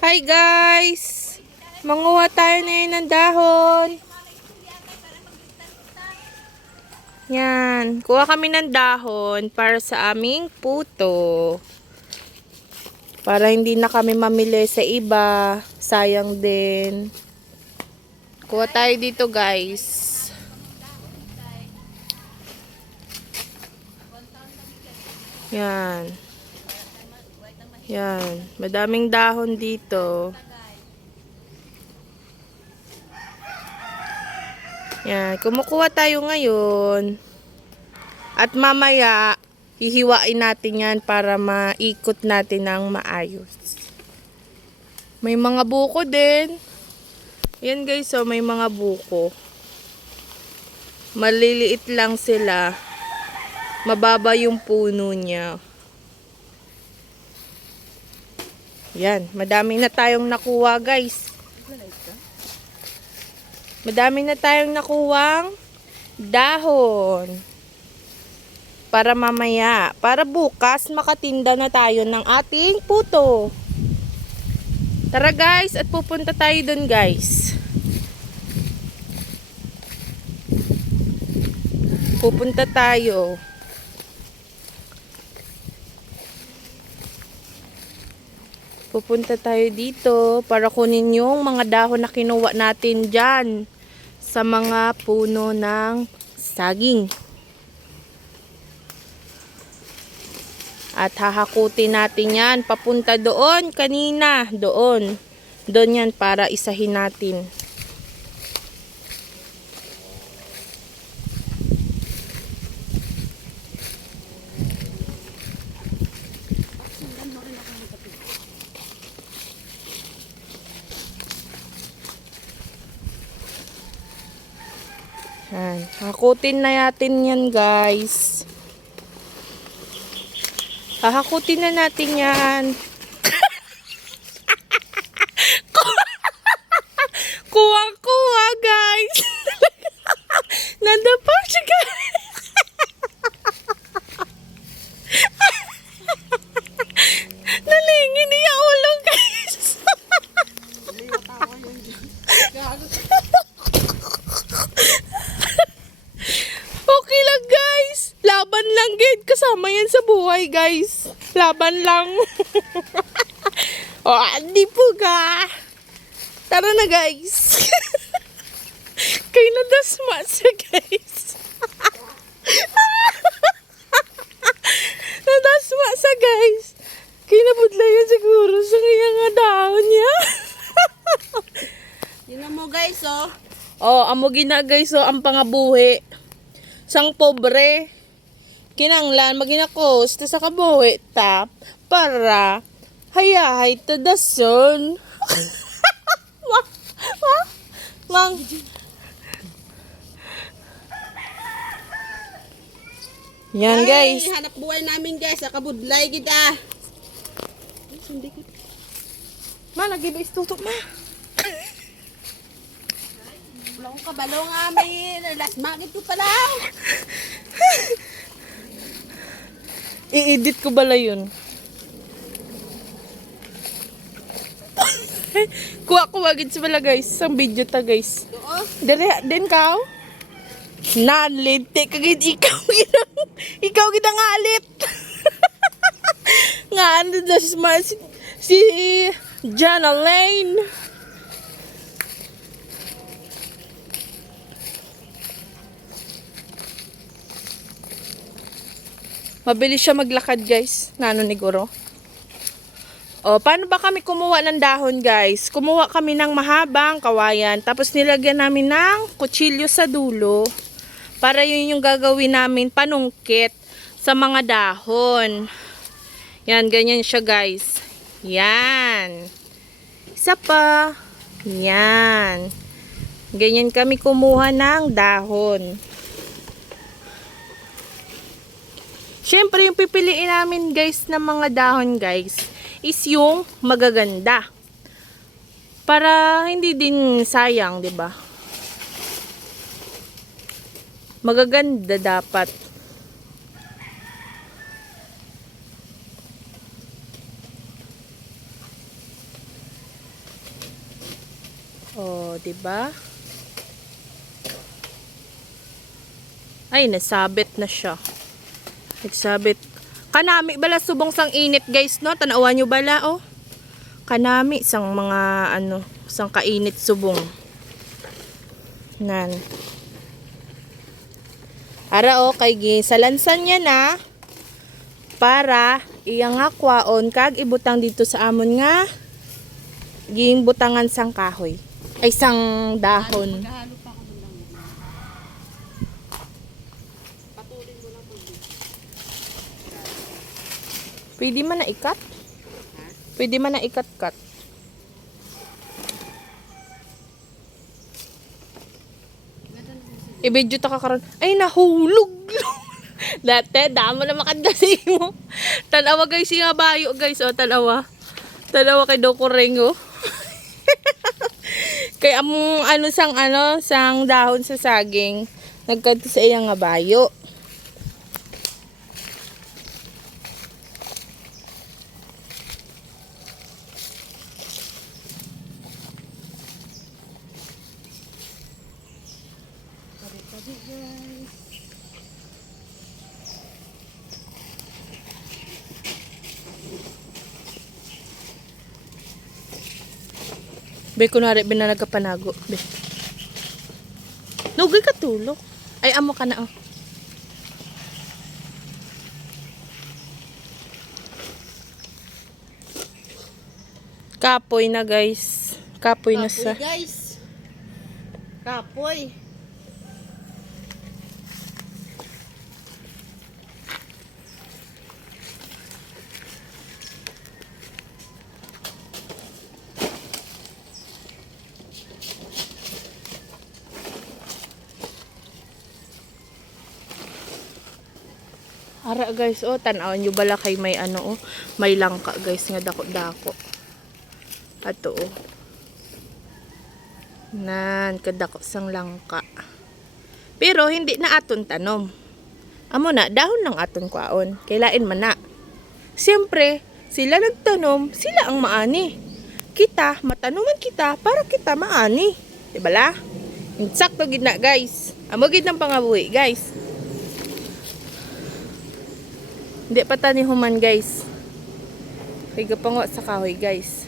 Hi guys! Manguha tayo ngayon ng dahon. Yan. Kuha kami ng dahon para sa aming puto. Para hindi na kami mamili sa iba. Sayang din. Kuha tayo dito guys. Yan. Yan. Madaming dahon dito. Yan. Kumukuha tayo ngayon. At mamaya, hihiwain natin yan para maikot natin ng maayos. May mga buko din. Yan guys, so may mga buko. Maliliit lang sila. Mababa yung puno niya. Yan, madami na tayong nakuha guys. Madami na tayong nakuwang dahon. Para mamaya, para bukas makatinda na tayo ng ating puto. Tara guys, at pupunta tayo dun guys. Pupunta tayo. Pupunta tayo dito para kunin yung mga dahon na kinuha natin dyan sa mga puno ng saging. At hahakutin natin yan papunta doon kanina. Doon yan para isahin natin. Yan. Hakutin na natin yan guys. Hahakutin na natin yan. Kuha guys. Nadapa siya guys. Nalingin niya ulo guys. Okay lang guys. Laban lang gid. Kasama yan sa buhay guys. Laban lang. O, hindi po ga. Tara na guys. Kay nadasma siya guys. Nadasma siya guys. Kay nabudla yan siguro sa kanyang nga dahon niya. Tingnan mo guys, oh. Oh, amo gina guys, oh, ang pangabuhi. Sang pobre. Kinanglan maginakos ta sa kabuhi ta para hayahay ta dason. Mang. Yan guys. Ay, hanap buhay namin guys, sa kabudlay kita. Ma, lagi ba istutok ma? Wala kong kabalong amin. Last magid ko pala. I-edit ko bala yun. Kuha ko wagid sa bala guys. Ang video ta guys. Oo. Dere din ka. Nalit kagid ikaw ikaw gid ang alit. Nga ano si Jana Lane. Mabilis siya maglakad guys. Nano ni Guro. O, paano ba kami kumuha ng dahon guys? Kumuha kami ng mahabang kawayan. Tapos nilagyan namin ng kutsilyo sa dulo. Para yun yung gagawin namin panungkit sa mga dahon. Yan, ganyan siya guys. Yan. Isa pa. Yan. Ganyan kami kumuha ng dahon. Siyempre, yung pipiliin namin guys ng mga dahon guys is yung magaganda. Para hindi din sayang, 'di ba? Magaganda dapat. Oh, 'di ba? Ay, nasabit na siya. Nagsabit. Kanami bala subong sang init, guys, no? Tanawan nyo bala, oh. Kanami sang mga ano, sang kainit subong. Nan. Ara, oh, kay salansan niya na para iyang nga kwaon kag ibutang dito sa amon nga ging butangan sang kahoy. Ay, sang dahon. Maghahalo pa ako ng patuloy mo lang po. Pwede man na ikat? Pwede man na ikat-kat. I-video ta kakaroon. Ay, nahulog. Dati, damo na makandasi mo. Tanawa guys, yung bayo guys. O, tanawa. Tanawa kay Dokoreng, oh. Kaya among sang dahon sa saging. Nagkadto sa iyang nga bayo. Be, kunwari, binanagapanago. Be. Nugay ka tulog. Ay, amo ka na, oh. Kapoy na, guys. Kapoy na sa... Kapoy, guys. Kapoy. Ara guys, oh, tanawan nyo bala kay may ano, oh, may langka guys, nga dako-dako. Ato, oh. Nan, kadako sang langka. Pero, hindi na aton tanom. Amo na, dahon ng aton kwaon. Kailain man na. Siyempre, sila nagtanom, sila ang maani. Kita, matanuman kita, para kita maani. Diba la? Insakto gid na guys. Amo gid ng pangabuhi guys. Hindi pa tani human guys. Kaya pango sa kahoy guys.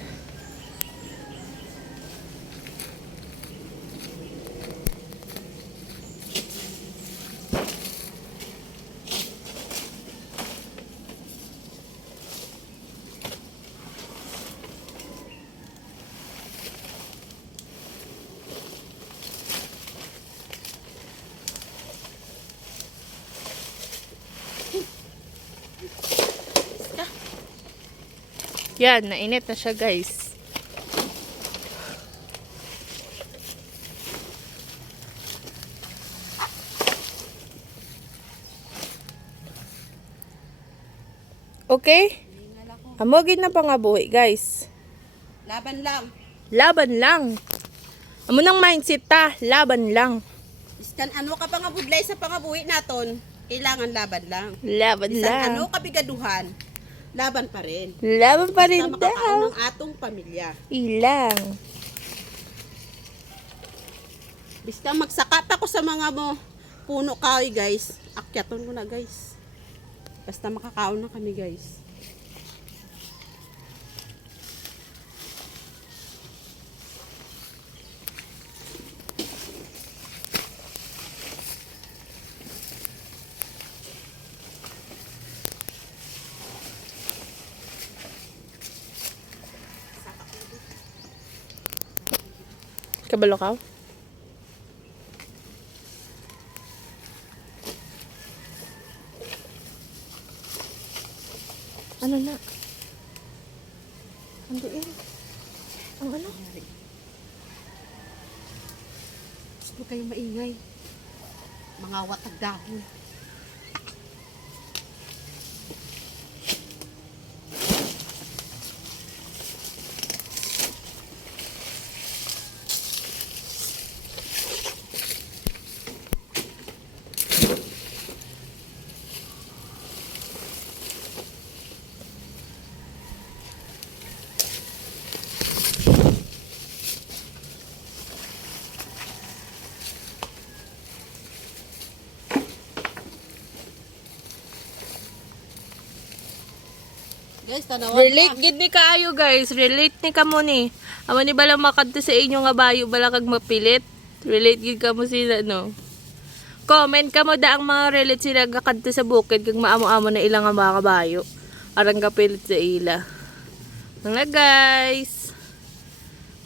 Yan, nainit na siya guys. Okay? Amogid na pangabuhi guys. Laban lang. Laban lang. Amo nang mindset ta, laban lang. Iskan ano ka pangabudlay sa pangabuhi naton, kailangan laban lang. Laban Isang lang. ano kabigaduhan, laban pa rin. Laban pa rin Basta makakaon daw. ng atong pamilya. Ilang. Basta magsakat ako sa mga mo puno kahoy guys. Akyaton ko na guys. Basta makakaon na kami guys. Kabalo ka? Ano na? Anduin. Ang ano? Huwag kayong maingay. Mga watag dahon. Guys, tanawan Relate gid ni kaayo guys. Relate ni kamo ni. Amo ni bala makadto sa inyo nga bayo bala kag mapilit. Relate gid kamo sila no. Comment kamo da ang mga relate sila gakadto sa bukid kag maamo-amo na ilang nga mga kabayo. Arang kapilit sa ila. Mga guys.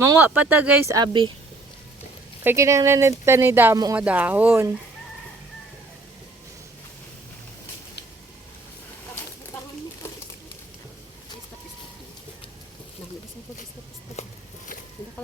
Mangwa pa ta guys abi. Kay kinahanglan ni damo nga dahon.